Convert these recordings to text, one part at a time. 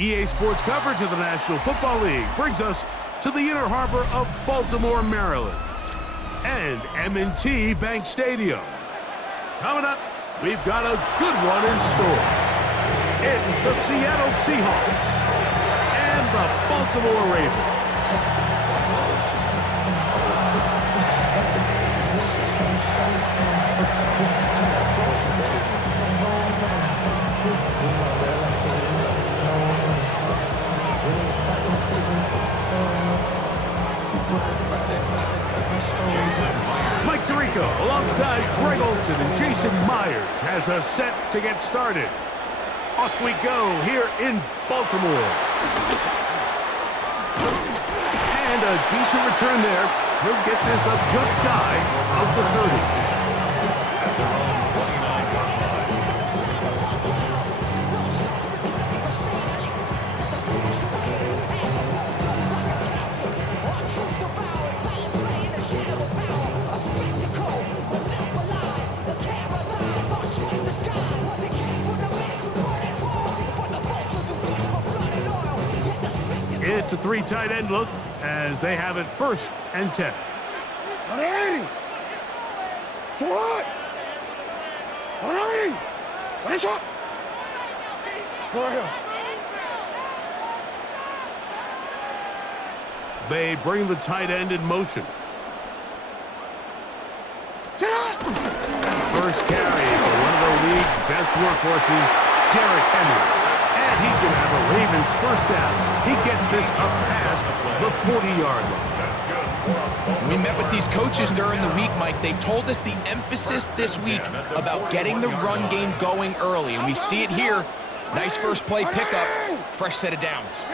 EA Sports coverage of the National Football League brings us to the inner harbor of Baltimore, Maryland, and M&T Bank Stadium. Coming up, we've got a good one in store. It's the Seattle Seahawks and the Baltimore Ravens. Mike Tirico alongside Greg Olson and Jason Myers has us set to get started. Off we go here in Baltimore. And a decent return there. He'll get this up just shy of the 30. At their own 29-yard line. It's a three tight end look as they have it 1st and 10. 180. To what? 180. Nice shot. Go ahead. They bring the tight end in motion. First carry for one of the league's best workhorses, Derrick Henry. And he's going to have a Ravens 1st down. He gets this up past the 40-yard line. We met with these coaches during the week, Mike. They told us the emphasis this week about getting the run game going early, and we see it here. Nice first play pickup, fresh set of downs.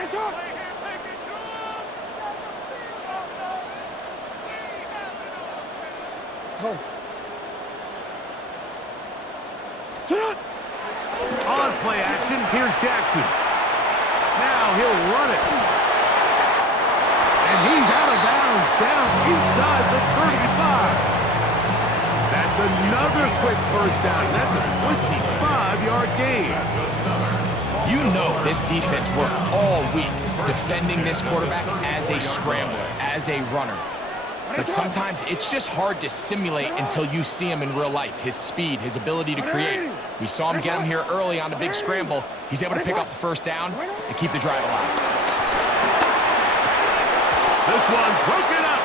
Go. On play action, here's Jackson. Now he'll run it. And he's out of bounds down inside the 35. That's another quick 1st down. That's a 25-yard gain. You know this defense worked all week defending this quarterback as a scrambler, as a runner. But sometimes it's just hard to simulate until you see him in real life. His speed, his ability to create. We saw him get him here early on a big scramble. He's able to pick up the 1st down and keep the drive alive. This one broken up.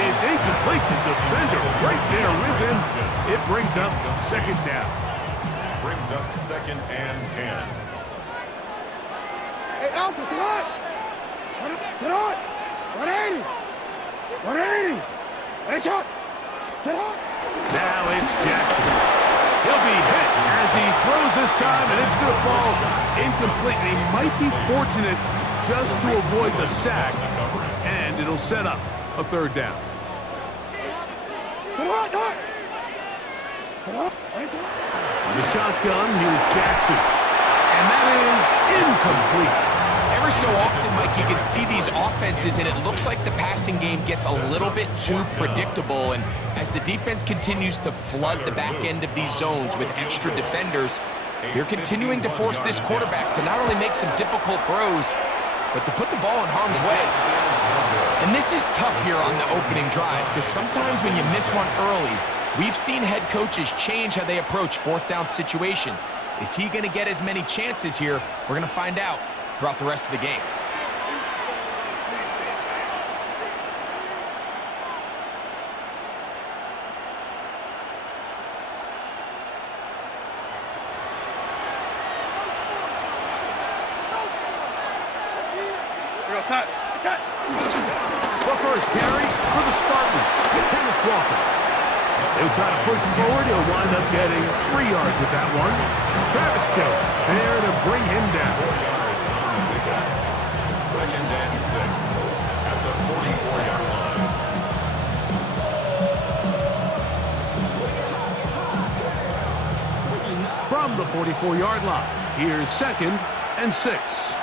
It's incomplete. The defender right there with him. It brings up 2nd down. Brings up 2nd and 10. Hey, Alpha, tonight. 180. 180. Nice shot. Now it's Jackson. He'll be hit as he throws this time, and it's going to fall incomplete. And he might be fortunate just to avoid the sack, and it'll set up a 3rd down. The shotgun, here's Jackson. And that is incomplete. Every so often, Mike, you can see these offenses, and it looks like the passing game gets a little bit too predictable. And as the defense continues to flood the back end of these zones with extra defenders, they're continuing to force this quarterback to not only make some difficult throws, but to put the ball in harm's way. And this is tough here on the opening drive, because sometimes when you miss one early, we've seen head coaches change how they approach 4th down situations. Is he going to get as many chances here? We're going to find out throughout the rest of the game. The first carry for the Spartan, Kenneth Walker. He'll try to push forward. He'll wind up getting 3 yards with that one. Travis Jones there to bring him down. 2nd and 6 at the 44-yard line. From the 44-yard line, here's 2nd and 6.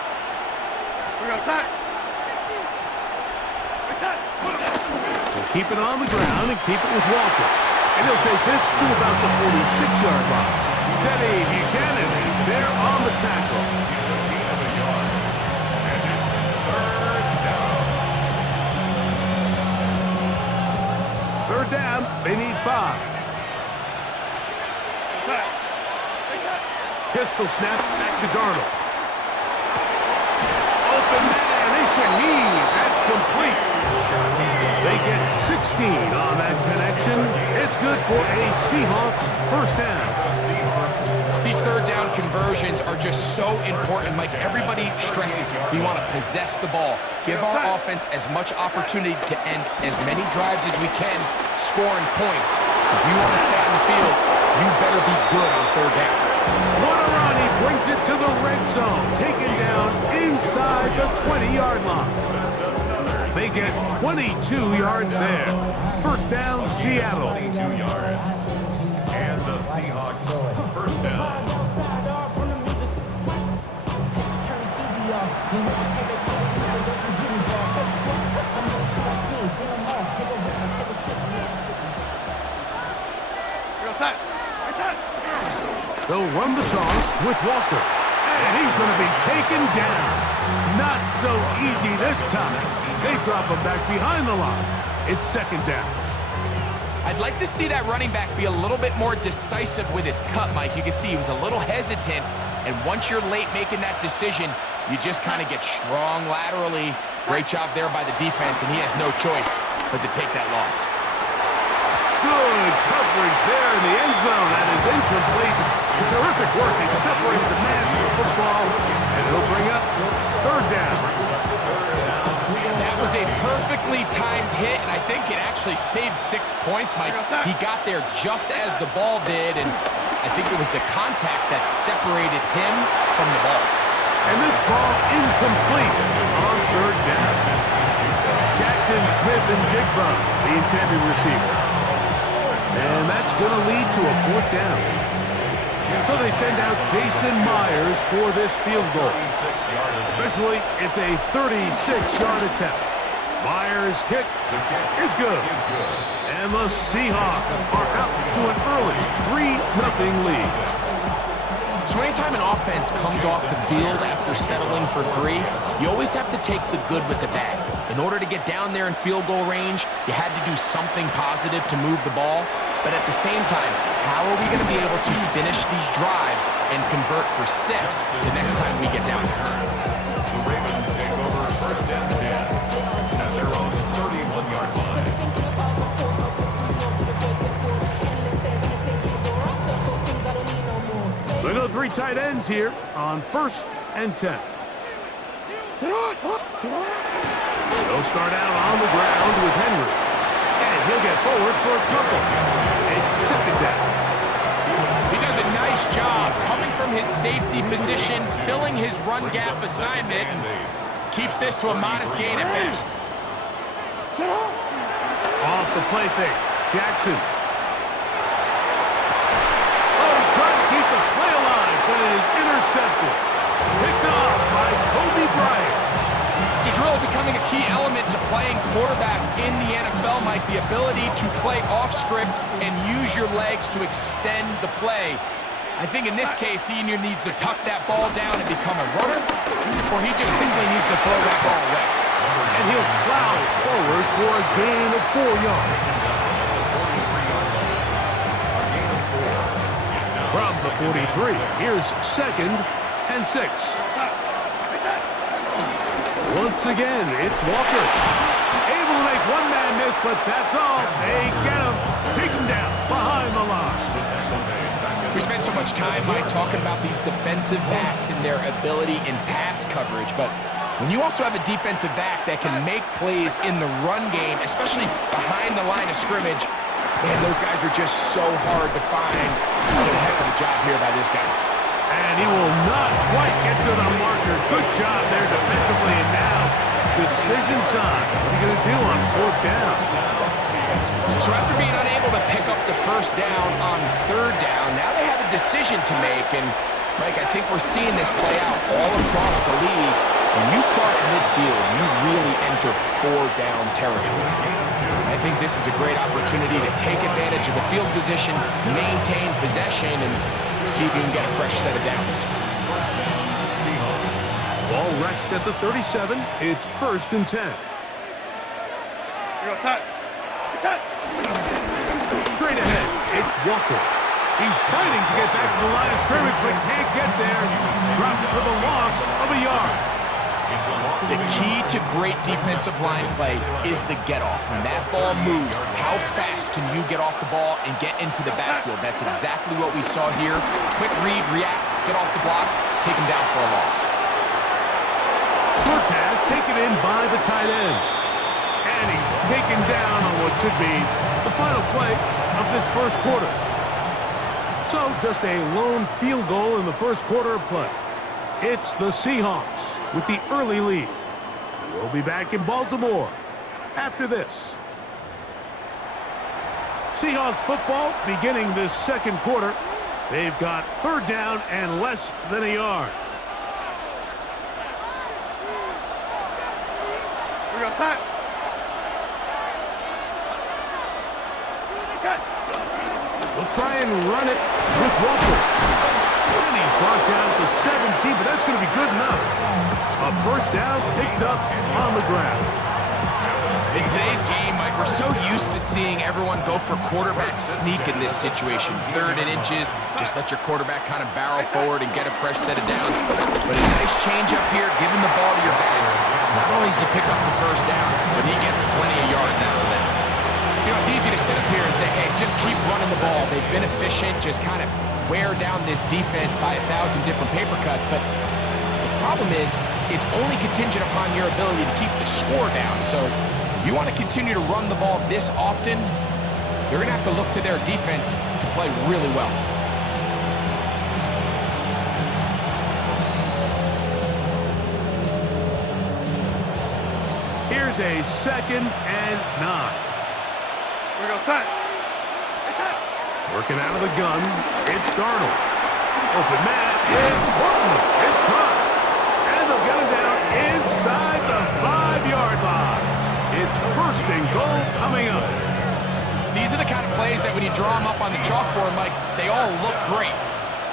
We'll keep it on the ground and keep it with Walker. And he'll take this to about the 46-yard line. Teddy Buchanan is there on the tackle. He's a gain of a yard. down. They need 5. Pistol snap back to Darnold. Open man is Shaheed. That's complete. They get 16 on that connection. It's good for a Seahawks first down. These third down conversions are just so important. Like everybody stresses, we want to possess the ball, give our offense as much opportunity to end as many drives as we can, scoring points. If you want to stay on the field, you better be good on third down. What a run! He brings it to the red zone, taken down inside the 20-yard line. They get 22 yards there. First down, Seattle. 22 yards. And the Seahawks first down. They'll run the toss with Walker. And he's going to be taken down. Not so easy this time. They drop him back behind the line. It's second down. I'd like to see that running back be a little bit more decisive with his cut, Mike. You can see he was a little hesitant, and once you're late making that decision, you just kind of get strong laterally. Great job there by the defense, and he has no choice but to take that loss. Good coverage there in the end zone. That is incomplete. Terrific work. They separated the man from the football, and he'll bring up third down. That was a perfectly timed hit, and I think it actually saved 6 points, Mike. He got there just as the ball did, and I think it was the contact that separated him from the ball. And this ball incomplete on third down. Jackson, Smith, and Jigba, the intended receiver. And that's going to lead to a fourth down. So they send out Jason Myers for this field goal. Officially, it's a 36-yard attempt. Myers' kick is good. And the Seahawks are out to an early 3-0 lead. So anytime an offense comes off the field after settling for 3, you always have to take the good with the bad. In order to get down there in field goal range, you had to do something positive to move the ball. But at the same time, how are we going to be able to finish these drives and convert for 6 the next time we get down there? The Ravens take over first and 10 at their own 31-yard line. They go 3 tight ends here on first and 10. They'll start out on the ground with Henry. And he'll get forward for a couple. It's second down. He does a nice job coming from his safety position, filling his run gap assignment, and keeps this to a modest gain at best. Off the play fake. Jackson. Oh, trying to keep the play alive, but it is intercepted. Picked off by Kobe Bryant. This is really becoming a key element to playing quarterback in the NFL, Mike, the ability to play off script and use your legs to extend the play. I think in this case, he either needs to tuck that ball down and become a runner, or he just simply needs to throw that ball away. And he'll plow forward for a gain of 4 yards. From the 43, here's second and 6. Once again, it's Walker. Able to make one man miss, but that's all. They get him. Take him down behind the line. We spent so much time, Mike, talking about these defensive backs and their ability in pass coverage, but when you also have a defensive back that can make plays in the run game, especially behind the line of scrimmage, man, those guys are just so hard to find. That's a heck of a job here by this guy. And he will not quite get to the marker. Good job there defensively, and now decision time. What are you going to do on fourth down? So after being unable to pick up the first down on third down, now they have a decision to make. And, Mike, I think we're seeing this play out all across the league. When you cross midfield, you really enter 4-down territory. I think this is a great opportunity to take advantage of the field position, maintain possession, and see if you can get a fresh set of downs. Ball rests at the 37. It's first and 10. Set. Straight ahead, it's Walker. He's fighting to get back to the line of scrimmage, but can't get there. Dropped for the loss of a yard. The key to great defensive line play is the get-off. When that ball moves, how fast can you get off the ball and get into the backfield? That's exactly what we saw here. Quick read, react, get off the block, take him down for a loss. Short pass taken in by the tight end. And he's taken down on what should be the final play of this first quarter. So just a lone field goal in the first quarter of play. It's the Seahawks with the early lead. We'll be back in Baltimore after this. Seahawks football beginning this second quarter. They've got third down and less than a yard. We're outside. We'll try and run it with Walker. And he's brought down to 17, but that's going to be good enough. A first down picked up on the ground. In today's game, Mike, we're so used to seeing everyone go for quarterback sneak in this situation. 3rd and inches, just let your quarterback kind of barrel forward and get a fresh set of downs. But a nice change up here, giving the ball to your back. Not only does he pick up the first down, but he gets plenty of yards after that. You know, it's easy to sit up here and say, hey, just keep running the ball. They've been efficient, just kind of wear down this defense by 1,000 different paper cuts. But the problem is, it's only contingent upon your ability to keep the score down. So if you want to continue to run the ball this often, you're going to have to look to their defense to play really well. Here's a 2nd and 9. We're going outside. Working out of the gun, it's Darnold. Open man is Horton. It's caught. And they'll get him down inside the 5-yard line. It's 1st and goal coming up. These are the kind of plays that when you draw them up on the chalkboard, Mike, they all look great.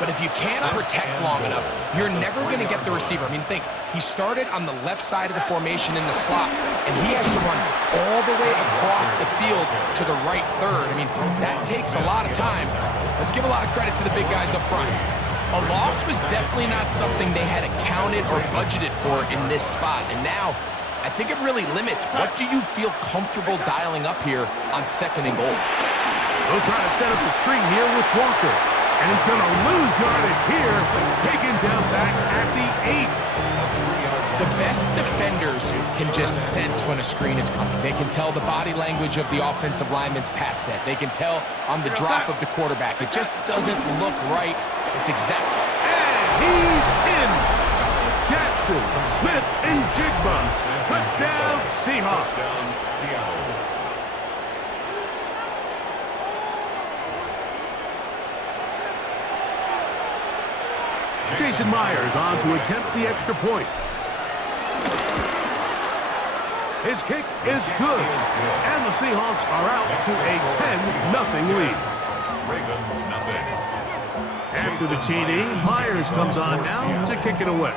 But if you can't protect long enough, you're never going to get the receiver. I mean, think, he started on the left side of the formation in the slot, and he has to run all the way across the field to the right third. I mean, that takes a lot of time. Let's give a lot of credit to the big guys up front. A loss was definitely not something they had accounted or budgeted for in this spot. And now, I think it really limits what do you feel comfortable dialing up here on 2nd and goal. They'll try to set up the screen here with Walker. And he's going to lose yardage here, taken down back at the 8. The best defenders can just sense when a screen is coming. They can tell the body language of the offensive lineman's pass set. They can tell on the drop of the quarterback. It just doesn't look right. It's exactly. And he's in. Jackson, Smith, and Jigba. Touchdown, Seahawks. Jason Myers on to attempt the extra point. His kick is good, and the Seahawks are out to a 10-0 lead. Ravens, nothing. After the TD, Myers comes on now to kick it away.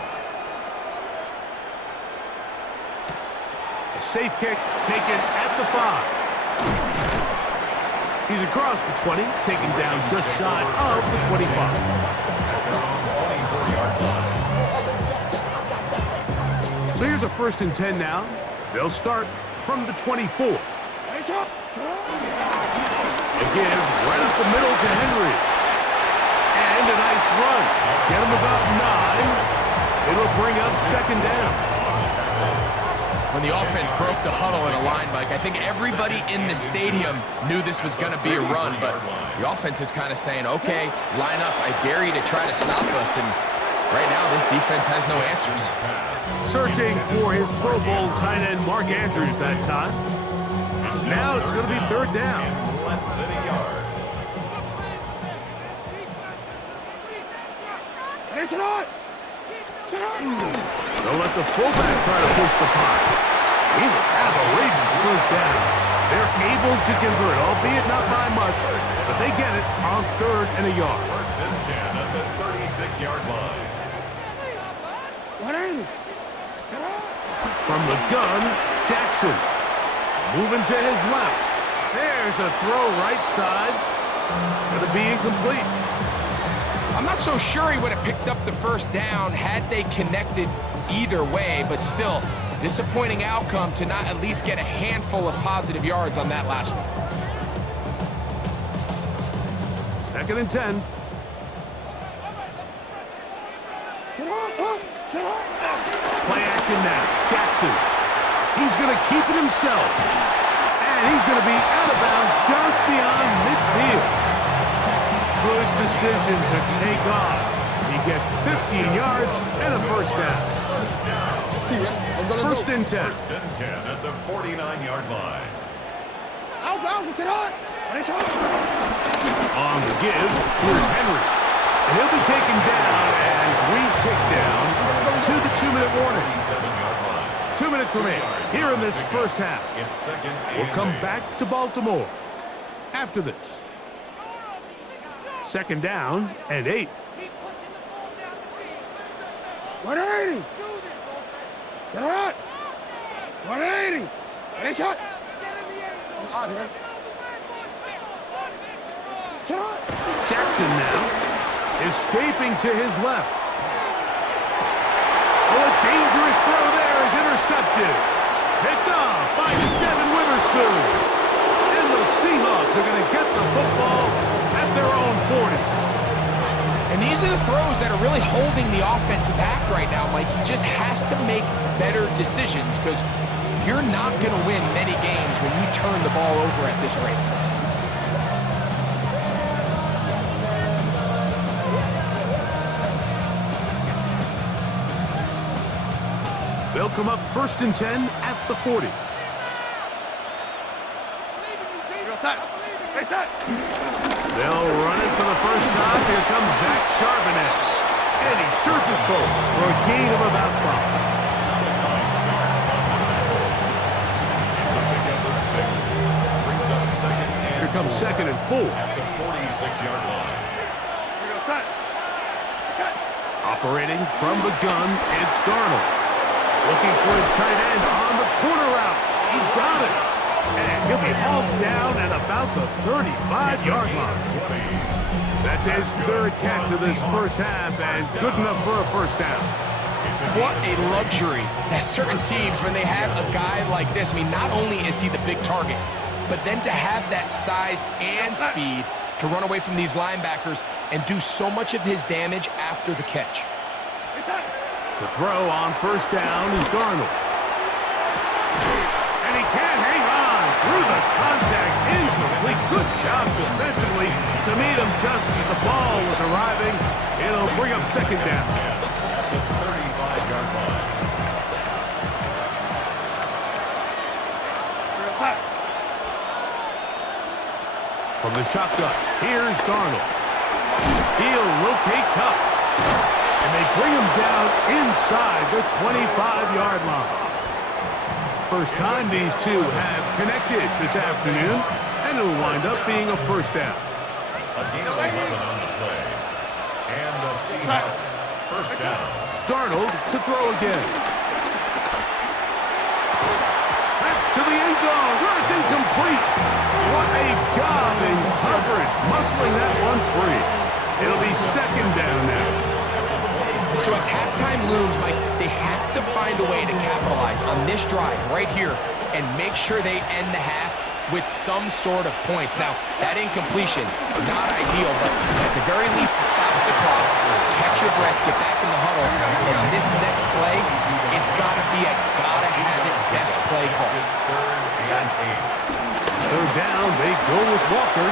A safe kick taken at the 5. He's across the 20, taken down just shy of the 25. So here's a 1st and 10 now. They'll start from the 24. A give right up the middle to Henry. And a nice run. Get him about 9. It'll bring up 2nd down. When the offense broke the huddle in a line, Mike, I think everybody in the stadium knew this was going to be a run, but the offense is kind of saying, okay, line up. I dare you to try to stop us. And right now, this defense has no answers. Searching for his Pro Bowl tight end, Mark Andrews, that time. Now it's going to be 3rd down. Less than a yard. They'll let the fullback try to push the puck. He will have a Ravens 1st down. They're able to convert, albeit not by much, but they get it on 3rd and a yard. 1st and 10 at the 36-yard line. From the gun, Jackson. Moving to his left. There's a throw right side. It's going to be incomplete. I'm not so sure he would have picked up the first down had they connected either way, but still, disappointing outcome to not at least get a handful of positive yards on that last one. 2nd and 10. Play action now. Jackson. He's going to keep it himself. And he's going to be out of bounds just beyond midfield. Good decision to take off. He gets 15 yards and a first down. 1st and 10. 1st and 10 at the 49-yard line. On the give, here's Henry. And he'll be taken down as we tick down to the 2-minute warning. 47-yard line. 2 minutes remaining here in this first half. It's 2nd We'll and come 8. back to Baltimore after this. 2nd down and 8. 180. Get out. 180. Hey, shot. Jackson now escaping to his left. Oh, a dangerous throw there is intercepted. Picked off by Devin Witherspoon. And the Seahawks are going to get the football at their own 40. And these are the throws that are really holding the offense back right now, Mike. He just has to make better decisions because you're not going to win many games when you turn the ball over at this rate. They'll come up 1st and 10 at the 40. They'll run it for the first time. Here comes Zach Charbonnet. And he surges forward for a gain of about 5. Nice starts on the tackle. It's a pickup of 6. Brings up 2nd and Here comes 2nd and 4. at the 46-yard line. Operating from the gun, it's Darnold. Looking for his tight end on the corner route. He's got it. And he'll be hauled down at about the 35-yard line. That's his 3rd catch of this first half and good enough for a first down. What a luxury that certain teams, when they have a guy like this, I mean, not only is he the big target, but then to have that size and speed to run away from these linebackers and do so much of his damage after the catch. To throw on first down is Darnold. And he can't hang on through the contact. Incomplete. Good job defensively to meet him just as the ball was arriving. It'll bring up 2nd down. The 35-yard line. From the shotgun, here's Darnold. He'll locate Cup. And they bring him down inside the 25-yard line. First time these two have connected this afternoon, and it'll wind up being a first down. A gain of 11 on the play. And the Seahawks first down. Darnold to throw again. That's to the end zone where it's incomplete. What a job in coverage, muscling that one free. It'll be 2nd down now. So as halftime looms, Mike, they have to find a way to capitalize on this drive right here and make sure they end the half with some sort of points. Now, that incompletion, not ideal, but at the very least, it stops the clock. Catch your breath, get back in the huddle, and this next play, it's got to be a gotta-have-it best play call. 3rd and 8. 3rd down, they go with Walker.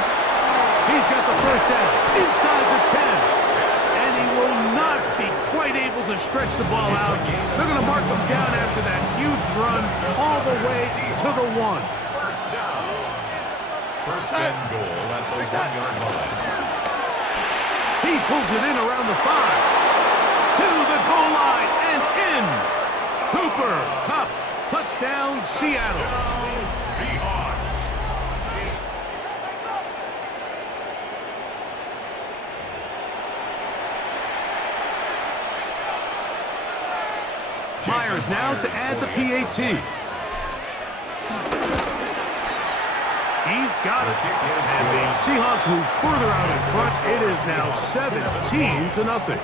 He's got the first down inside the 10. And he will not be quite able to stretch the ball out. They're going to mark him down after that huge run all the way to the 1. First down. 1st and goal at the 1-yard line. He pulls it in around the 5. To the goal line and in. Cooper Kupp. Touchdown, Seattle. Seahawks. Myers now to add the PAT. He's got it. And the Seahawks move further out in front. It is now 17-0.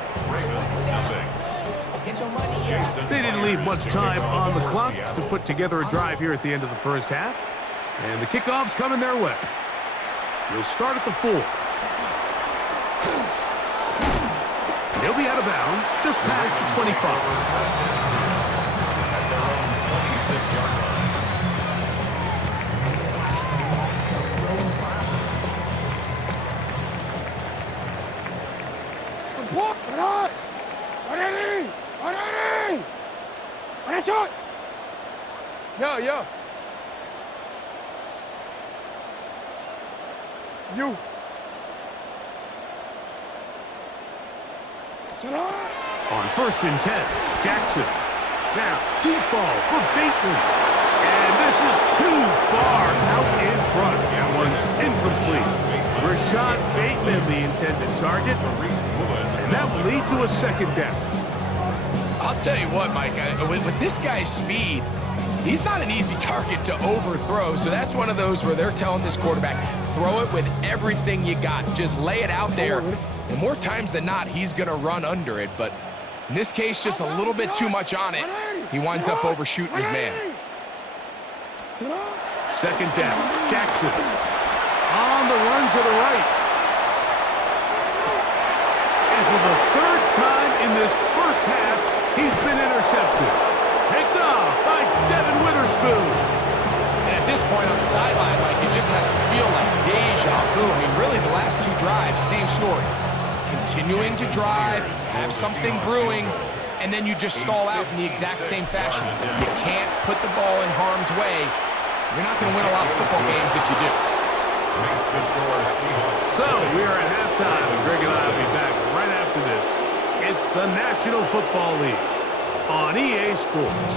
They didn't leave much time on the clock to put together a drive here at the end of the first half. And the kickoff's coming their way. He'll start at the 4. He'll be out of bounds just past the 25. At their own 26-yard line. Yo, yo. You. On 1st and 10, Jackson. Now, deep ball for Bateman. And this is too far out in front. That one's incomplete. Rashad Bateman, the intended target. And that will lead to a 2nd down. I'll tell you what, Mike, with this guy's speed, he's not an easy target to overthrow. So that's one of those where they're telling this quarterback, throw it with everything you got. Just lay it out there. And more times than not, he's going to run under it. But in this case, just a little bit too much on it. He winds up overshooting his man. 2nd down, Jackson. On the run to the right. And for the 3rd time in this first half, he's been intercepted. Picked off by Devin Witherspoon. And at this point on the sideline, Mike, it just has to feel like deja vu. I mean, really, the last 2 drives, same story. Continuing to drive, have something brewing, and then you just stall out in the exact same fashion. You can't put the ball in harm's way. You're not going to win a lot of football games if you do. So we are at halftime, and Greg and I will be back right after this. It's the National Football League on EA Sports.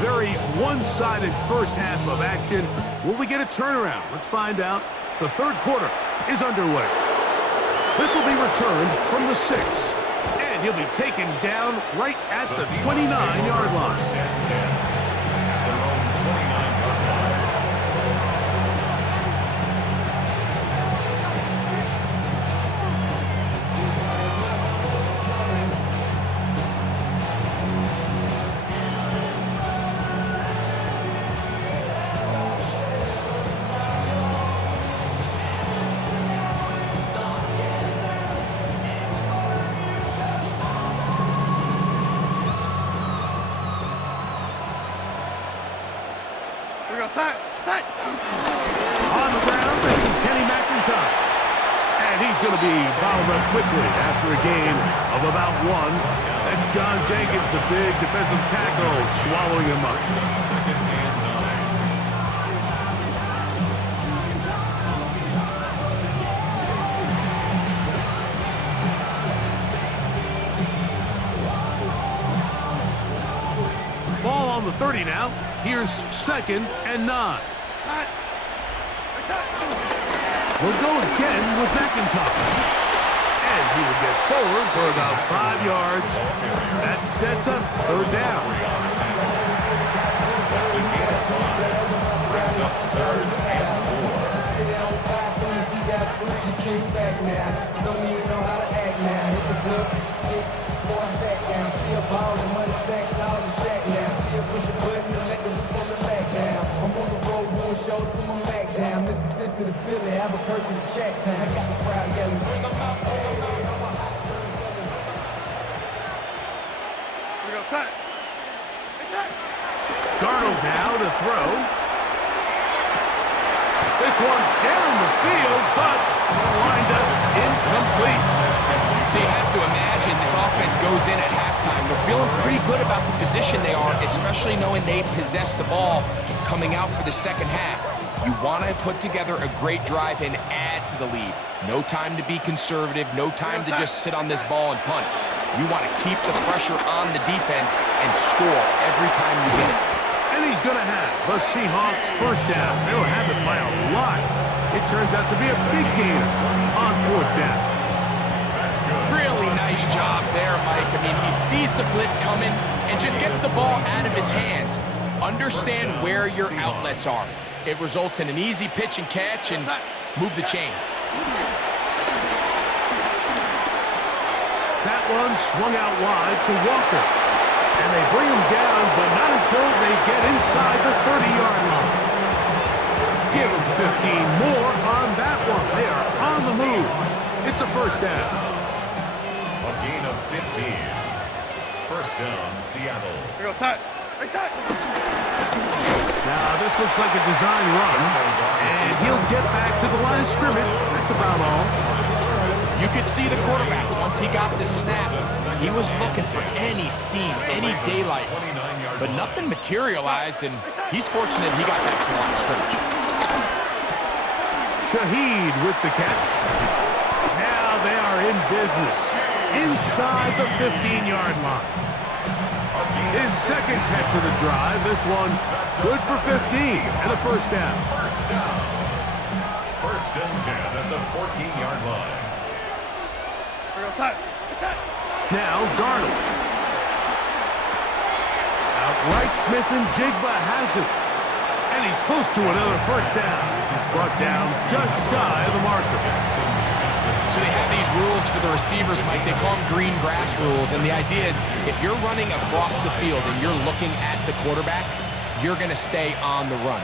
Very one-sided first half of action. Will we get a turnaround? Let's find out. The 3rd quarter is underway. This will be returned from the 6. And he'll be taken down right at the 29-yard line. Side. On the ground, this is Kenny McIntyre. And he's going to be bottled up quickly after a gain of about 1. That's John Jenkins, the big defensive tackle, swallowing him up. 2nd and 9. Ball on the 30 now. Here's 2nd and 9. We'll go again with McIntyre. And he will get forward for about 5 yards. That sets up 3rd down. That's a gain of 5. Brings up 3rd and Side. Darnold now to throw. This one down the field, but lined up incomplete. So you have to imagine this offense goes in at halftime. They're feeling pretty good about the position they are, especially knowing they possess the ball coming out for the 2nd half. You want to put together a great drive and add to the lead. No time to be conservative, no time to just sit on this ball and punt. You want to keep the pressure on the defense and score every time you get it. And he's going to have the Seahawks 1st down. They'll have it by a lot. It turns out to be a big gainer on 4th down. Really nice job there, Mike. I mean, he sees the blitz coming and just gets the ball out of his hands. Understand where your outlets are. It results in an easy pitch and catch and move the chains. That one swung out wide to Walker. And they bring him down, but not until they get inside the 30-yard line. Give them 15 more on that one. They are on the move. It's a 1st down. A gain of 15. 1st down, Seattle. Here goes side. Right side. Now, this looks like a design run, and he'll get back to the line of scrimmage. That's about all. You could see the quarterback, once he got the snap, he was looking for any seam, any daylight, but nothing materialized, and he's fortunate he got back to the line of scrimmage. Shaheed with the catch. Now they are in business inside the 15-yard line. His 2nd catch of the drive. This one good for 15 and a 1st down. 1st and 10 at the 14-yard line. Here goes side. Right side. Now Darnold. Outright Smith and Jigba has it. And he's close to another 1st down. He's brought down just shy of the marker. So they have these rules for the receivers, Mike. They call them green grass rules. And the idea is if you're running across the field and you're looking at the quarterback, you're going to stay on the run.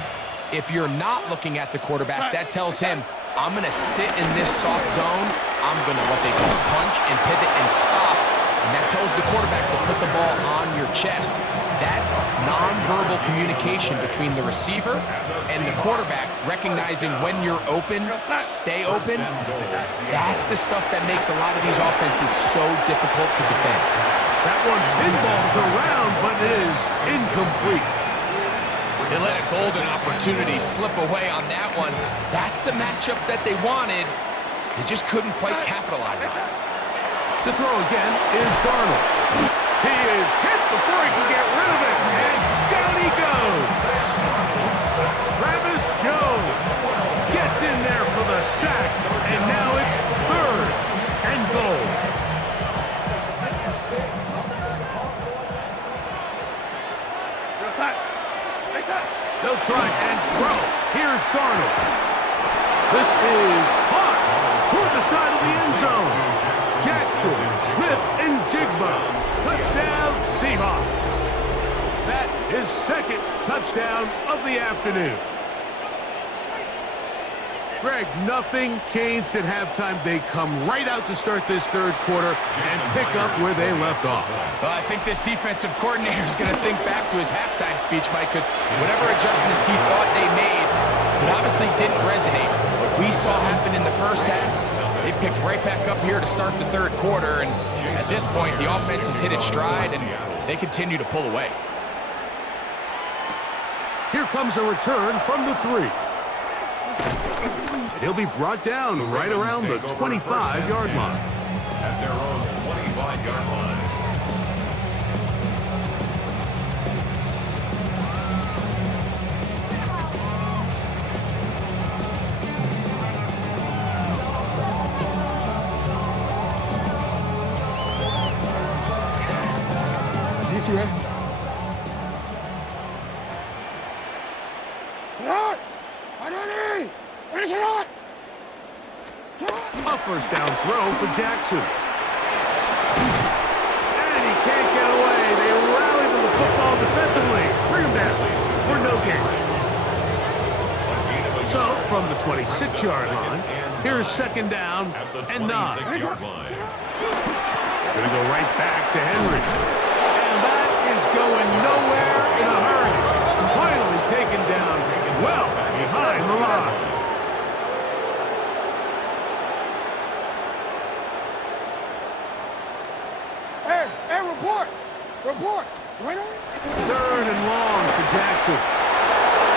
If you're not looking at the quarterback, that tells him, I'm going to sit in this soft zone. I'm going to what they call punch and pivot and stop. And that tells the quarterback to put the ball on your chest. That nonverbal communication between the receiver and the quarterback, recognizing when you're open, stay open, that's the stuff that makes a lot of these offenses so difficult to defend. That one pinballs around, but it is incomplete. They let a golden opportunity slip away on that one. That's the matchup that they wanted. They just couldn't quite capitalize on it. To throw again is Darnold. He is hit before he can get rid of it, and down he goes. Travis Jones gets in there for the sack, and now it's 3rd and goal. Here goes side. Right side. They'll try and throw. Here's Darnold. This is caught toward the side of the end zone. Jackson, Smith, and Jigba. Touchdown, Seahawks. That is 2nd touchdown of the afternoon. Greg, nothing changed at halftime. They come right out to start this 3rd quarter and pick up where they left off. Well, I think this defensive coordinator is going to think back to his halftime speech, Mike, because whatever adjustments he thought they made, it obviously didn't resonate. What we saw happen in the 1st half, they picked right back up here to start the 3rd quarter, and at this point, the offense has hit its stride, and they continue to pull away. Here comes a return from the 3. And he'll be brought down right around the 25-yard line. At their own 25-yard line. You ready? A 1st down throw for Jackson. And he can't get away. They rally to the football defensively. Bring him down for no gain. So, from the 26-yard line, here's 2nd down and 9. They're going to go right back to Henry. And that is going nowhere in a hurry. Finally taken down well behind the line. Hey, report! Report! Right on. 3rd and long for Jackson.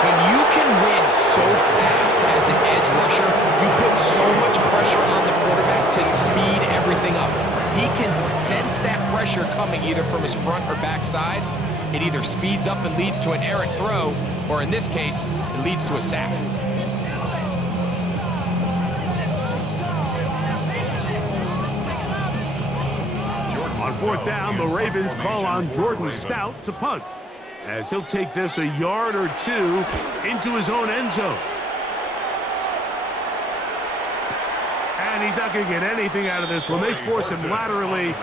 When you can win so fast as an edge rusher, you put so much pressure on the quarterback to speed everything up. He can sense that pressure coming either from his front or back side. It either speeds up and leads to an errant throw, or in this case, it leads to a sack. fourth down, the Ravens call on Jordan Stout to punt, as he'll take this a yard or two into his own end zone. And he's not going to get anything out of this one. They force him laterally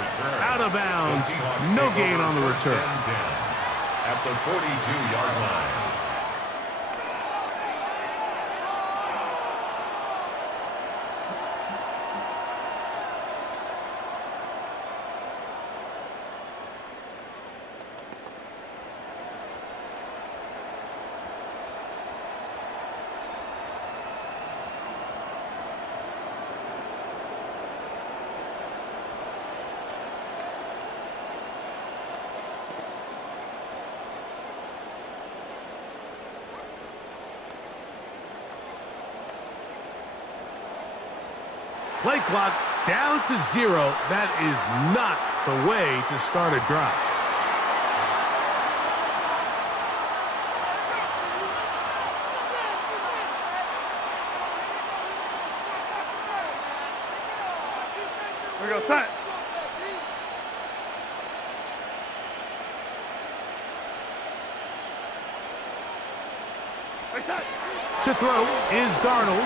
out of bounds. No gain on the return. At the 42-yard line. Play clock down to 0. That is not the way to start a drive. We go set. To throw is Darnold,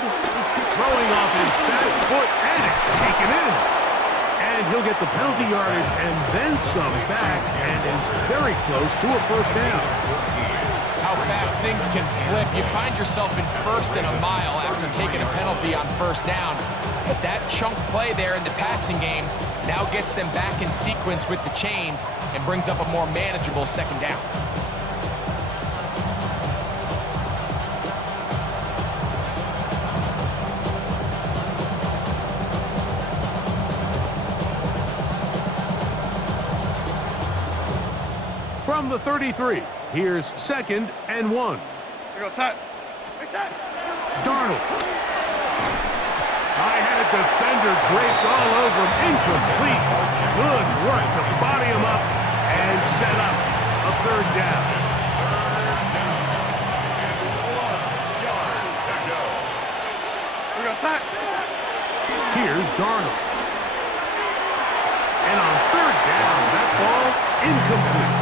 throwing off his back foot, and it's taken in. And he'll get the penalty yardage and then some back, and is very close to a first down. How fast things can flip. You find yourself in first and a mile after taking a penalty on first down. But that chunk play there in the passing game now gets them back in sequence with the chains and brings up a more manageable second down. From the 33, here's 2nd and 1. We go set. Darnold. I had a defender draped all over him. Incomplete. Good work to body him up and set up a third down. We go set. Here's Darnold. And on third down, that ball incomplete.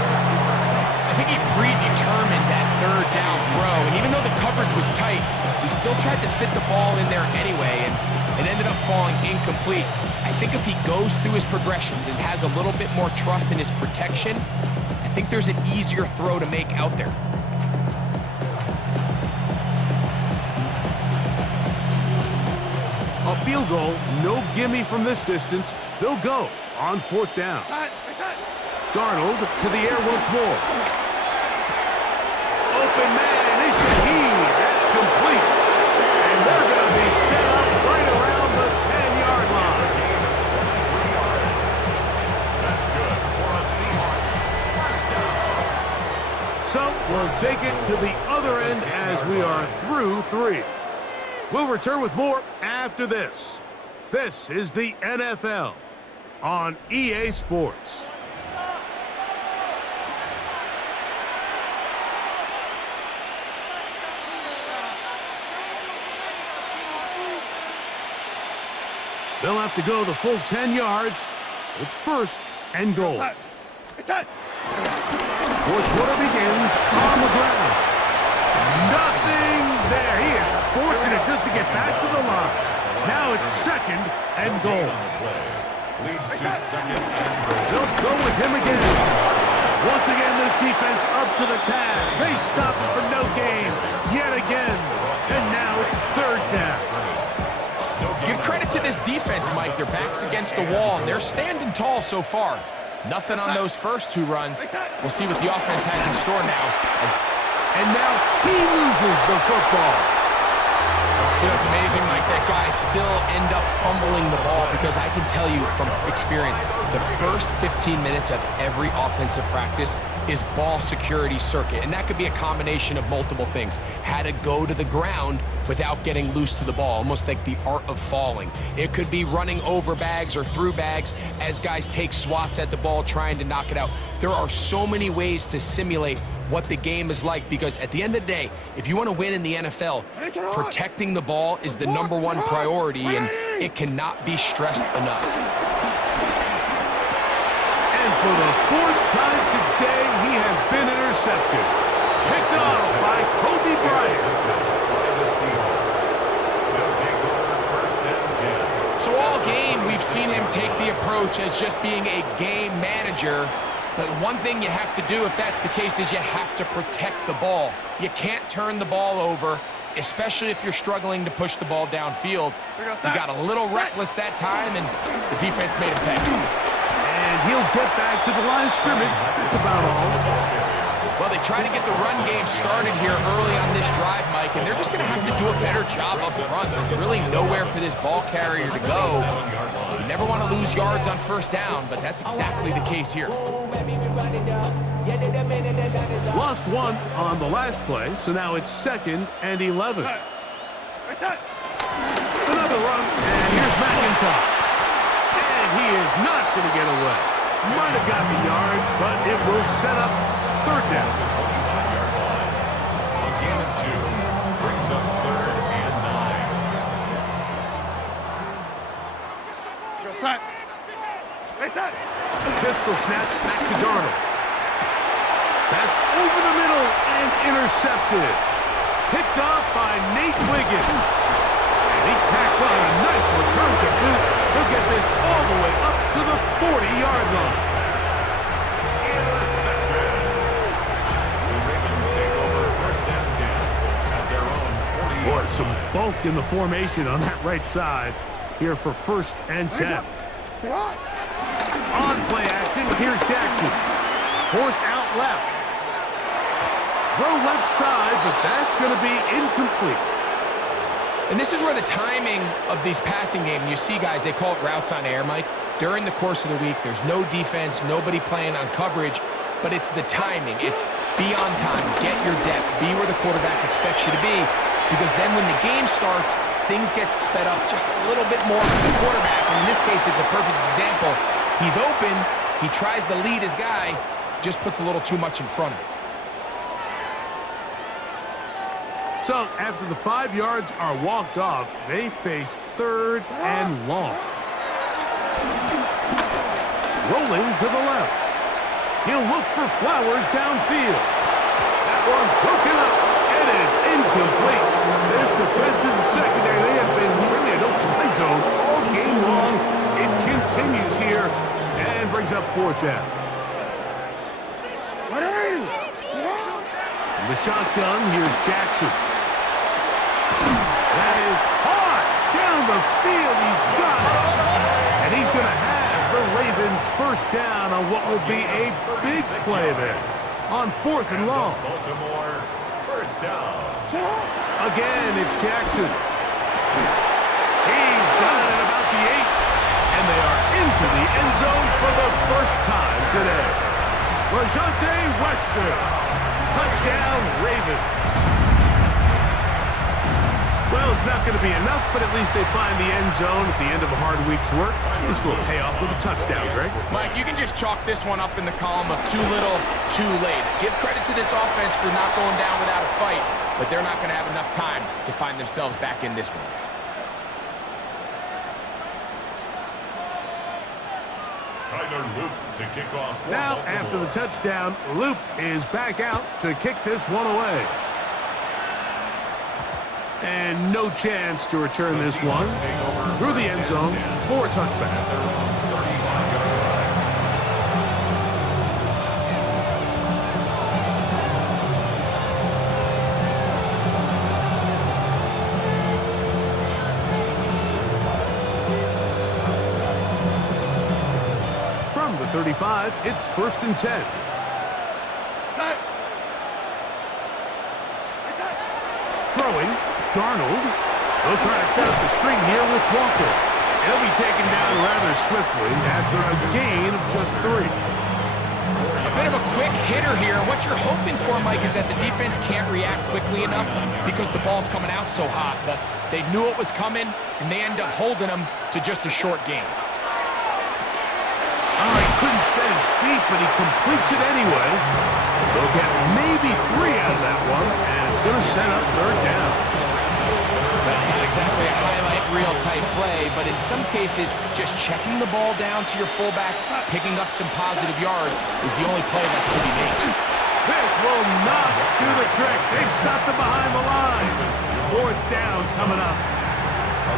I think he predetermined that third down throw, and even though the coverage was tight, he still tried to fit the ball in there anyway, and it ended up falling incomplete. I think if he goes through his progressions and has a little bit more trust in his protection, I think there's an easier throw to make out there. A field goal, no gimme from this distance. They'll go on fourth down. Darnold to the air once more. Open man is Shaheed. That's complete. And they're going to be set up right around the 10-yard line. That's good for a Seahawks first down. So we'll take it to the other end as we are through 3. We'll return with more after this. This is the NFL on EA Sports. They'll have to go the full 10 yards. It's 1st and goal. Fourth quarter begins on the ground. Nothing there. He is fortunate just to get back to the line. Now it's 2nd and goal. Leads to 2nd and goal. They'll go with him again. Once again, this defense up to the task. They stop him for no gain yet again. And now it's 3rd down. Give credit to this defense, Mike. Their back's against the wall, and they're standing tall so far. Nothing on those first 2 runs. We'll see what the offense has in store now. And now he loses the football. You know, it's amazing, Mike, that guys still end up fumbling the ball because I can tell you from experience, the first 15 minutes of every offensive practice is ball security circuit. And that could be a combination of multiple things. How to go to the ground without getting loose to the ball, almost like the art of falling. It could be running over bags or through bags as guys take swats at the ball trying to knock it out. There are so many ways to simulate what the game is like because at the end of the day, if you want to win in the NFL, protecting the ball is the #1 priority and it cannot be stressed enough. And for the fourth time today, he has been intercepted. Picked off by Kobe Bryant. So all game, we've seen him take the approach as just being a game manager. But one thing you have to do if that's the case is you have to protect the ball. You can't turn the ball over, especially if you're struggling to push the ball downfield. He got a little reckless that time, and the defense made him pay. And he'll get back to the line of scrimmage. That's about all. Well, they try to get the run game started here early on this drive, Mike, and they're just going to have to do a better job up front. There's really nowhere for this ball carrier to go. You never want to lose yards on first down, but that's exactly the case here. Lost one on the last play, so now it's 2nd and 11. Another run, and here's McIntyre. And he is not going to get away. Might have gotten the yards, but it will set up 3rd down. A gain of 2 brings up 3rd and 9. Pistol snap back to Darnold. That's over the middle and intercepted. Picked off by Nate Wiggins. And he tacks on a nice return to boot. He'll get this all the way up to the 40-yard line. Intercepted. The Ravens take over 1st and 10 at their own 40-yard line. Boy, some bulk in the formation on that right side here for 1st and 10. On play action, here's Jackson. Forced out left. Throw left side, but that's going to be incomplete. And this is where the timing of these passing game, you see guys, they call it routes on air, Mike. During the course of the week, there's no defense, nobody playing on coverage, but it's the timing. It's be on time, get your depth, be where the quarterback expects you to be, because then when the game starts, things get sped up just a little bit more for the quarterback. And in this case, it's a perfect example. He's open, he tries to lead his guy, just puts a little too much in front of him. So after the 5 yards are walked off, they face 3rd and long. Rolling to the left. He'll look for Flowers downfield. That one broken up. It is incomplete. This defensive secondary, they have been really a no-fly zone all game long. It continues here and brings up 4th down. What are you? From the shotgun, here's Jackson. That is caught down the field. He's got it. And he's going to have the Ravens 1st down on what will be a big play there on 4th and long. Baltimore 1st down. Again, it's Jackson. He's got it at about the 8. And they are into the end zone for the 1st time today. Rajante Wester. Touchdown, Ravens. Well, it's not going to be enough, but at least they find the end zone at the end of a hard week's work. This will pay off with a touchdown, Greg. Mike, you can just chalk this one up in the column of too little, too late. Give credit to this offense for not going down without a fight, but they're not going to have enough time to find themselves back in this one. Tyler Loop to kick off. Now, after the touchdown, Loop is back out to kick this one away. And no chance to return this one through the end zone for a touchback. From the 35, it's 1st and 10. Throwing. Darnold will try to set up the screen here with Walker. He'll be taken down rather swiftly after a gain of just 3. A bit of a quick hitter here. What you're hoping for, Mike, is that the defense can't react quickly enough because the ball's coming out so hot. But they knew it was coming, and they end up holding them to just a short gain. Oh, he couldn't set his feet, but he completes it anyway. They'll get maybe 3 out of that one, and it's going to set up 3rd down. Well, not exactly a highlight reel type play, but in some cases, just checking the ball down to your fullback, picking up some positive yards is the only play that's to be made. This will not do the trick. They stopped him behind the line. Fourth down coming up.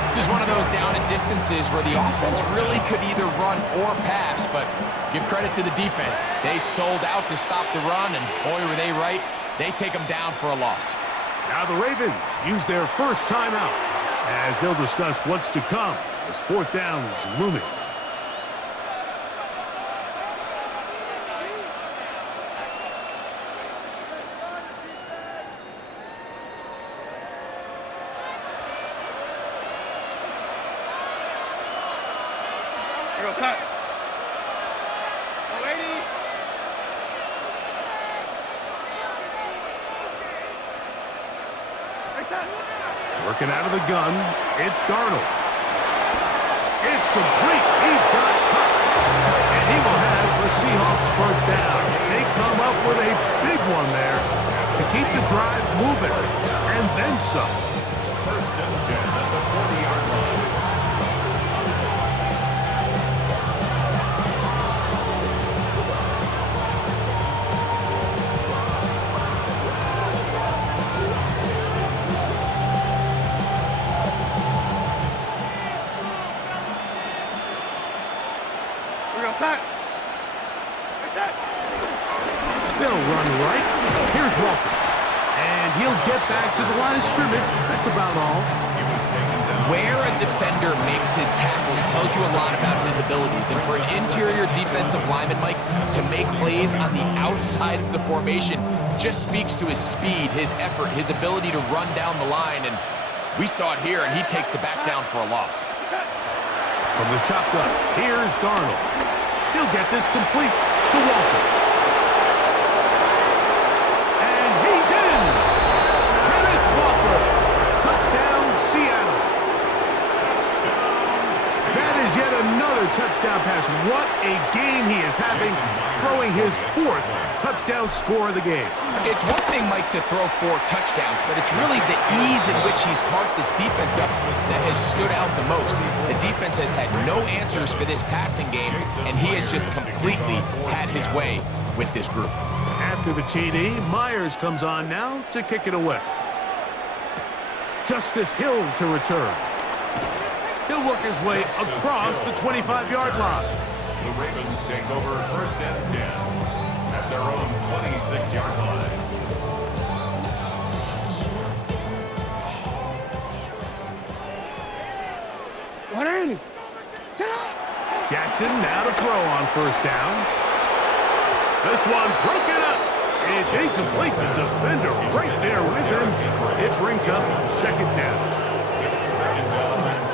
This is one of those down and distances where the offense really could either run or pass, but give credit to the defense. They sold out to stop the run, and boy, were they right. They take them down for a loss. Now the Ravens use their first timeout as they'll discuss what's to come as fourth down is looming. Go set. Working out of the gun, it's Darnold. It's complete. He's got cut. And he will have the Seahawks first down. They come up with a big one there to keep the drive moving. And then some. First and 10 at the 40-yard line. They'll run right. Here's Walker. And he'll get back to the line of scrimmage. That's about all. He was taken down. Where a defender makes his tackles tells you a lot about his abilities. And for an interior defensive lineman, Mike, to make plays on the outside of the formation just speaks to his speed, his effort, his ability to run down the line. And we saw it here, and he takes the back down for a loss. From the shotgun, here's Darnold. He'll get this complete to Walker. And he's in! Kenneth Walker! Touchdown, Seattle! That is yet another touchdown pass. What a game he is having, throwing his fourth touchdown score of the game. It's one thing, Mike, to throw 4 touchdowns, but it's really the ease in which he's carved this defense up that has stood out the most. The defense has had no answers for this passing game, and he has just completely had his way with this group. After the TD, Myers comes on now to kick it away. Justice Hill to return. He'll work his way across the 25-yard line. The Ravens take over first and 10 at their own 26-yard line. Jackson now to throw on first down. This one broken up. It's incomplete. The defender right there with him. It brings up second down. It's second down and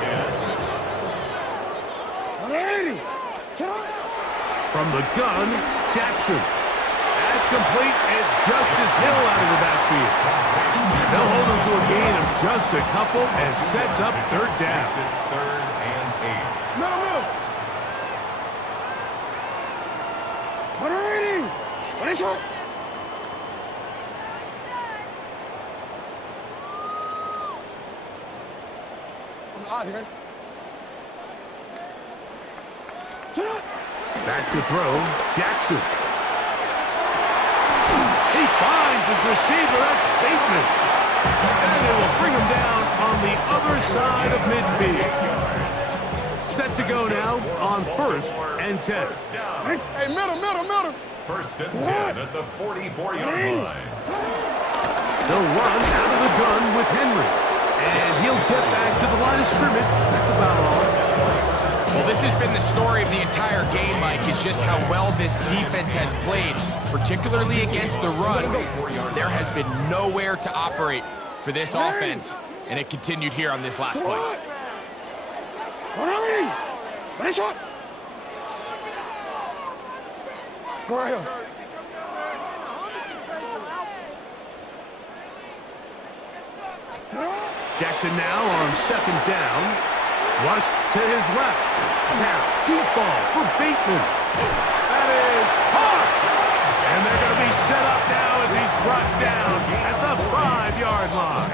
10. From the gun, Jackson. That's complete. It's Justice Hill out of the backfield. They'll hold him to a gain of just a couple and sets up third down. Third and 8. Middle. What is it? Back to throw, Jackson. He finds his receiver. That's Bateman. And it will bring him down on the other side of midfield. Set to go now on first and 10. Hey, middle. First and 10 at the 44-yard line. They'll run out of the gun with Henry. And he'll get back to the line of scrimmage. That's about all. Well, this has been the story of the entire game, Mike, is just how well this defense has played, particularly against the run. There has been nowhere to operate for this offense, and it continued here on this last play. Nice shot. Go right here. Jackson now on second down. Flushed to his left. Now, deep ball for Bateman. That is Hush! And they're going to be set up now as he's brought down at the 5-yard line.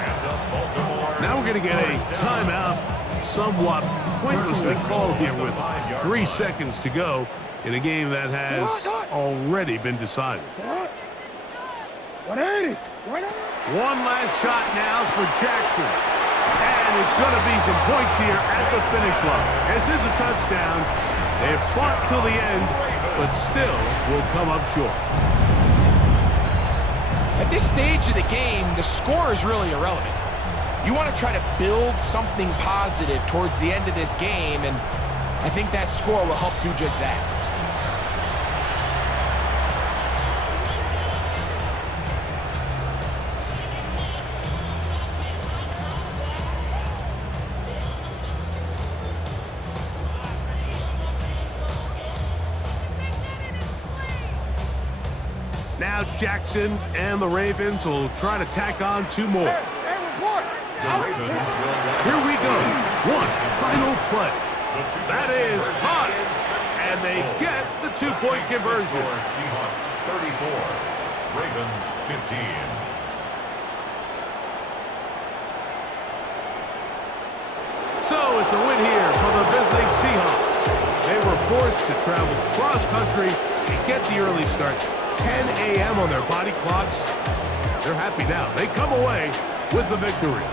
Now we're going to get a timeout, somewhat pointlessly called here with 3 seconds to go in a game that has already been decided. 180. One last shot now for Jackson. And it's going to be some points here at the finish line. This is a touchdown. They've fought till the end, but still will come up short. At this stage of the game, the score is really irrelevant. You want to try to build something positive towards the end of this game, and I think that score will help do just that. Now Jackson and the Ravens will try to tack on 2 more. Here we go. One final play. That is caught. And they get the 2-point conversion. Seahawks 34, Ravens 15. So it's a win here for the visiting Seahawks. They were forced to travel cross-country and get the early start. 10 a.m. on their body clocks. They're happy now. They come away with the victory.